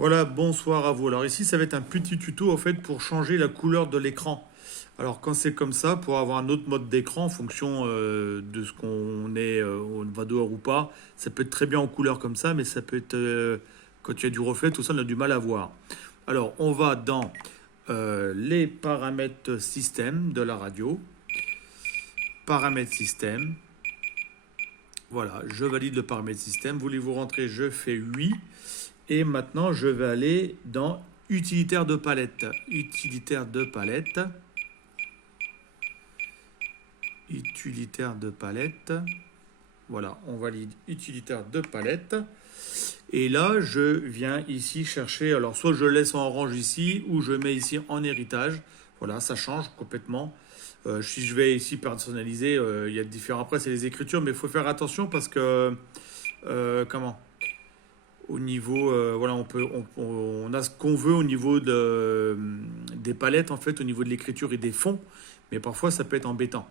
Voilà, bonsoir à vous. Alors ici, ça va être un petit tuto en fait pour changer la couleur de l'écran. Alors quand c'est comme ça, pour avoir un autre mode d'écran en fonction de ce qu'on est, on va dehors ou pas, ça peut être très bien en couleur comme ça, mais ça peut être quand il y a du reflet, tout ça, on a du mal à voir. Alors on va dans les paramètres système de la radio, paramètres système. Voilà, je valide le paramètre système. Voulez-vous rentrer? Je fais oui. Et maintenant, je vais aller dans utilitaire de palette. Utilitaire de palette. Utilitaire de palette. Voilà, on valide utilitaire de palette. Et là, je viens ici chercher. Alors, soit je laisse en orange ici, ou je mets ici en héritage. Voilà, ça change complètement. Si je vais ici personnaliser, il y a différents. Après, c'est les écritures, mais il faut faire attention parce que. Comment? Au niveau, voilà, on a ce qu'on veut au niveau des palettes, en fait, au niveau de l'écriture et des fonds, mais parfois ça peut être embêtant.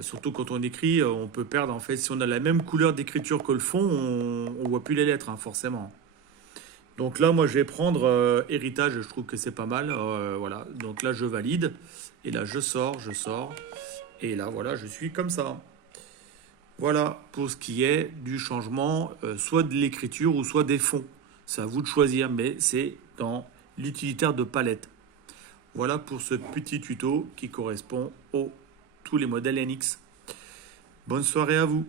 Surtout quand on écrit, on peut perdre, en fait, si on a la même couleur d'écriture que le fond, on voit plus les lettres, hein, forcément. Donc là, moi, je vais prendre héritage, je trouve que c'est pas mal. Voilà, donc là, je valide, et là, je sors, et là, voilà, je suis comme ça. Voilà pour ce qui est du changement, soit de l'écriture ou soit des fonds. C'est à vous de choisir, mais c'est dans l'utilitaire de palette. Voilà pour ce petit tuto qui correspond aux tous les modèles NX. Bonne soirée à vous.